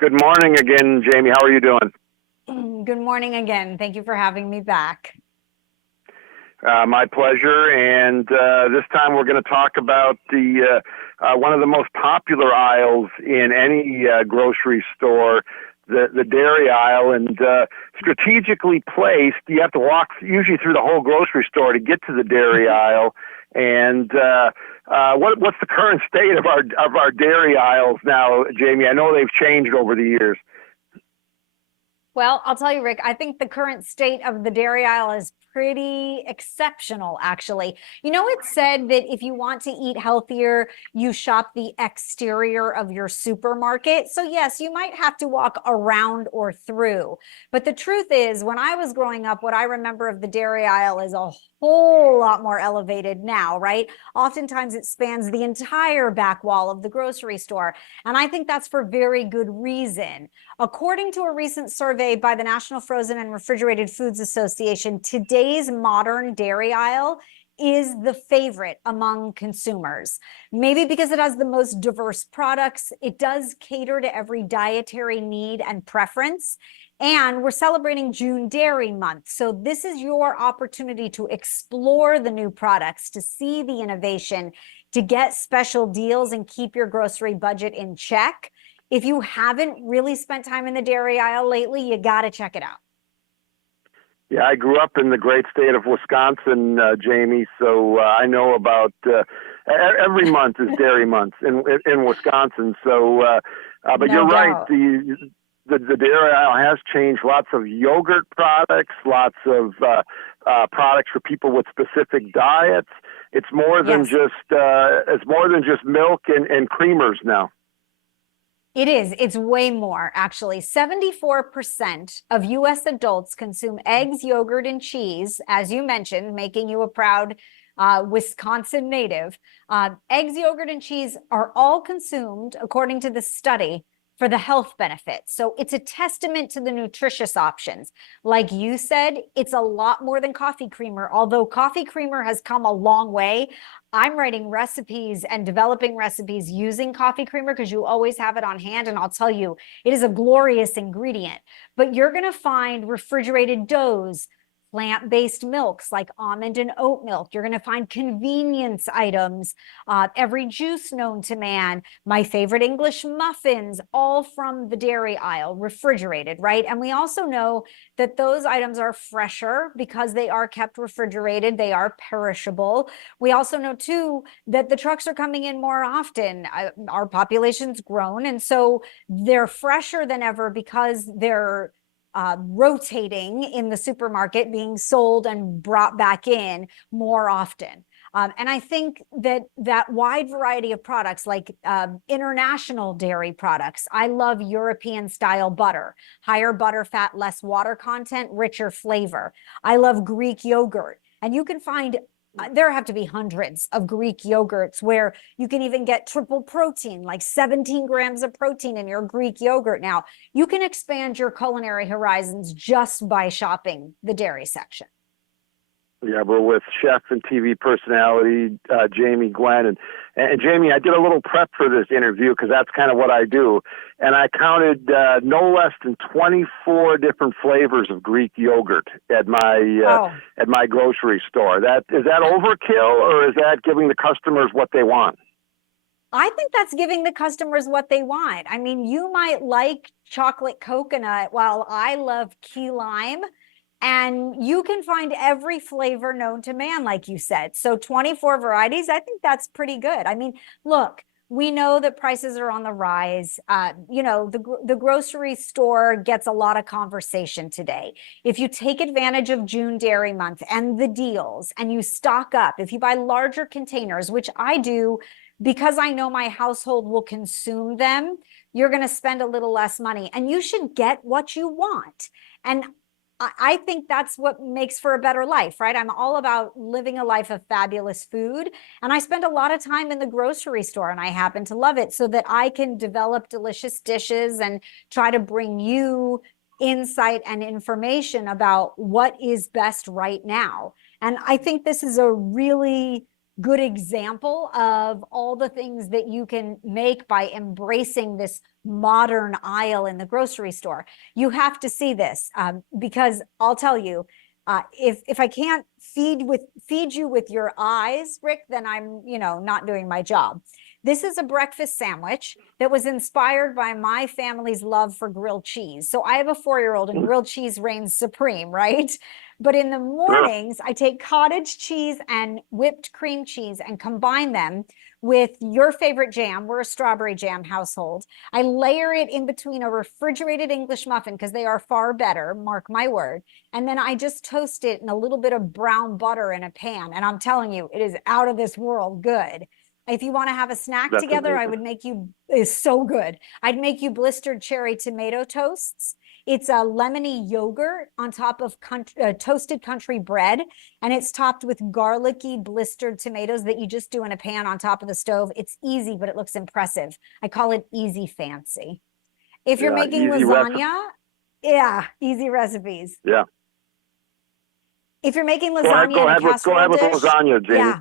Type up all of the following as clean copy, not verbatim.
Good morning again, Jamie. How are you doing? Good morning again. Thank you for having me back. My pleasure. And this time we're going to talk about the one of the most popular aisles in any grocery store, the dairy aisle, and strategically placed. You have to walk usually through the whole grocery store to get to the dairy aisle. And what's the current state of our dairy aisles now, Jamie? I know they've changed over the years. Well, I'll tell you, Rick, I think the current state of the dairy aisle is pretty exceptional, actually. You know, it's said that if you want to eat healthier, you shop the exterior of your supermarket. So, yes, you might have to walk around or through. But the truth is, when I was growing up, what I remember of the dairy aisle is a whole lot more elevated now, right? Oftentimes it spans the entire back wall of the grocery store. And I think that's for very good reason. According to a recent survey by the National Frozen and Refrigerated Foods Association, today's modern dairy aisle is the favorite among consumers. Maybe because it has the most diverse products, it does cater to every dietary need and preference. And we're celebrating June Dairy Month. So this is your opportunity to explore the new products, to see the innovation, to get special deals and keep your grocery budget in check. If you haven't really spent time in the dairy aisle lately, you got to check it out. Yeah, I grew up in the great state of Wisconsin, Jamie. So I know about every month is dairy month in Wisconsin. So, but No you're right. doubt. The dairy aisle has changed. Lots of yogurt products, lots of products for people with specific diets. It's more than Yes. just milk and creamers now. It is. It's way more, actually. 74% of US adults consume eggs, yogurt, and cheese, as you mentioned, making you a proud Wisconsin native. Eggs, yogurt, and cheese are all consumed, according to the study, for the health benefits. So it's a testament to the nutritious options. Like you said, it's a lot more than coffee creamer. Although coffee creamer has come a long way, I'm writing recipes and developing recipes using coffee creamer because you always have it on hand. And I'll tell you, it is a glorious ingredient. But you're going to find refrigerated doughs, plant-based milks like almond and oat milk. You're going to find convenience items, every juice known to man, my favorite English muffins, all from the dairy aisle, refrigerated, right? And we also know that those items are fresher because they are kept refrigerated. They are perishable. We also know, too, that the trucks are coming in more often. Our population's grown, and so they're fresher than ever because they're rotating in the supermarket, being sold and brought back in more often. And I think that wide variety of products, like international dairy products, I love European style butter, higher butter fat, less water content, richer flavor. I love Greek yogurt. And you can find there have to be hundreds of Greek yogurts where you can even get triple protein, like 17 grams of protein in your Greek yogurt. Now, you can expand your culinary horizons just by shopping the dairy section. Yeah, we're with chef and TV personality Jamie Gwen, and Jamie, I did a little prep for this interview because that's kind of what I do, and I counted no less than 24 different flavors of Greek yogurt at Oh, my grocery store. That is that overkill, or is that giving the customers what they want? I think that's giving the customers what they want. I mean, you might like chocolate coconut while I love key lime. And you can find every flavor known to man, like you said. So 24 varieties, I think that's pretty good. I mean, look, we know that prices are on the rise. The grocery store gets a lot of conversation today. If you take advantage of June Dairy Month and the deals and you stock up, if you buy larger containers, which I do because I know my household will consume them, you're going to spend a little less money and you should get what you want. And I think that's what makes for a better life, right? I'm all about living a life of fabulous food. And I spend a lot of time in the grocery store and I happen to love it so that I can develop delicious dishes and try to bring you insight and information about what is best right now. And I think this is a really good example of all the things that you can make by embracing this modern aisle in the grocery store. You have to see this, because I'll tell you, if I can't feed you with your eyes, Rick, then I'm, not doing my job. This is a breakfast sandwich that was inspired by my family's love for grilled cheese. So I have a 4-year-old and grilled cheese reigns supreme, right? But in the mornings, I take cottage cheese and whipped cream cheese and combine them with your favorite jam. We're a strawberry jam household. I layer it in between a refrigerated English muffin because they are far better, mark my word. And then I just toast it in a little bit of brown butter in a pan. And I'm telling you, it is out of this world good. If you want to have a snack That's together, amazing. I would make you, it's so good. I'd make you blistered cherry tomato toasts. It's a lemony yogurt on top of toasted country bread, and it's topped with garlicky blistered tomatoes that you just do in a pan on top of the stove. It's easy, but it looks impressive. I call it easy fancy. If you're making lasagna, easy recipes. Yeah. If you're making lasagna in a casserole with dish, lasagna, Jamie. yeah.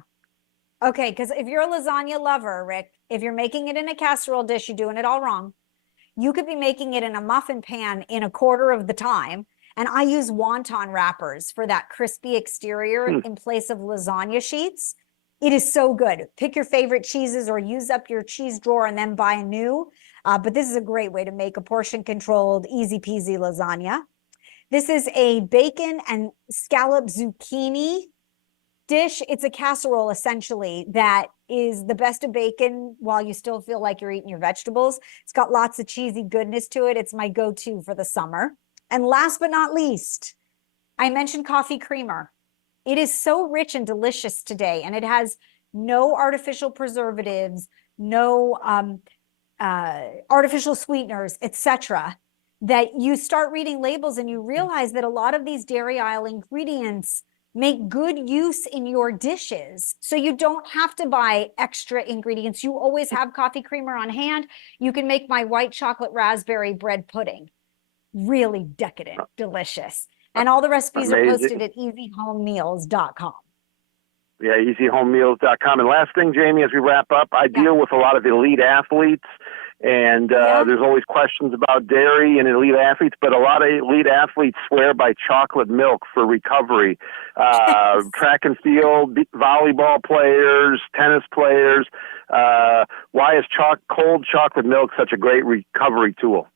Okay, because if you're a lasagna lover, Rick, if you're making it in a casserole dish, you're doing it all wrong. You could be making it in a muffin pan in a quarter of the time. And I use wonton wrappers for that crispy exterior in place of lasagna sheets. It is so good. Pick your favorite cheeses or use up your cheese drawer and then buy a new. But this is a great way to make a portion controlled, easy peasy lasagna. This is a bacon and scallop zucchini dish. It's a casserole essentially that is the best of bacon while you still feel like you're eating your vegetables. It's got lots of cheesy goodness to it. It's my go-to for the summer. And last but not least, I mentioned coffee creamer. It is so rich and delicious today, and it has no artificial preservatives, no artificial sweeteners, etc. That you start reading labels and you realize that a lot of these dairy aisle ingredients make good use in your dishes. So you don't have to buy extra ingredients. You always have coffee creamer on hand. You can make my white chocolate raspberry bread pudding. Really decadent, delicious. And all the recipes are posted at easyhomemeals.com. Yeah, easyhomemeals.com. And last thing, Jamie, as we wrap up, I deal with a lot of elite athletes, and there's always questions about dairy and elite athletes, but a lot of elite athletes swear by chocolate milk for recovery. Track and field, volleyball players, tennis players. Why is cold chocolate milk such a great recovery tool?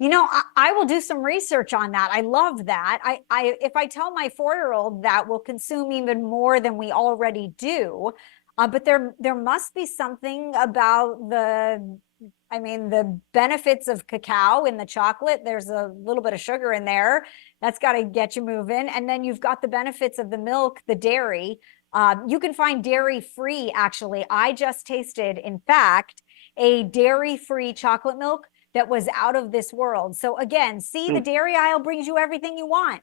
I will do some research on that. I love that. If I tell my 4-year-old that, we'll consume even more than we already do. But there must be something about the benefits of cacao in the chocolate. There's a little bit of sugar in there. That's got to get you moving. And then you've got the benefits of the milk, the dairy. You can find dairy-free, actually. I just tasted, in fact, a dairy-free chocolate milk that was out of this world. So again, see, the dairy aisle brings you everything you want.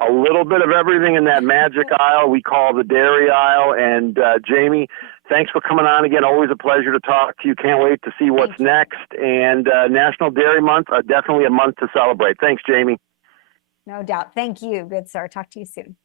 A little bit of everything in that magic aisle we call the dairy aisle. And Jamie, thanks for coming on again. Always a pleasure to talk to you. Can't wait to see what's next. And National Dairy Month, definitely a month to celebrate. Thanks, Jamie. No doubt. Thank you. Good, sir. Talk to you soon.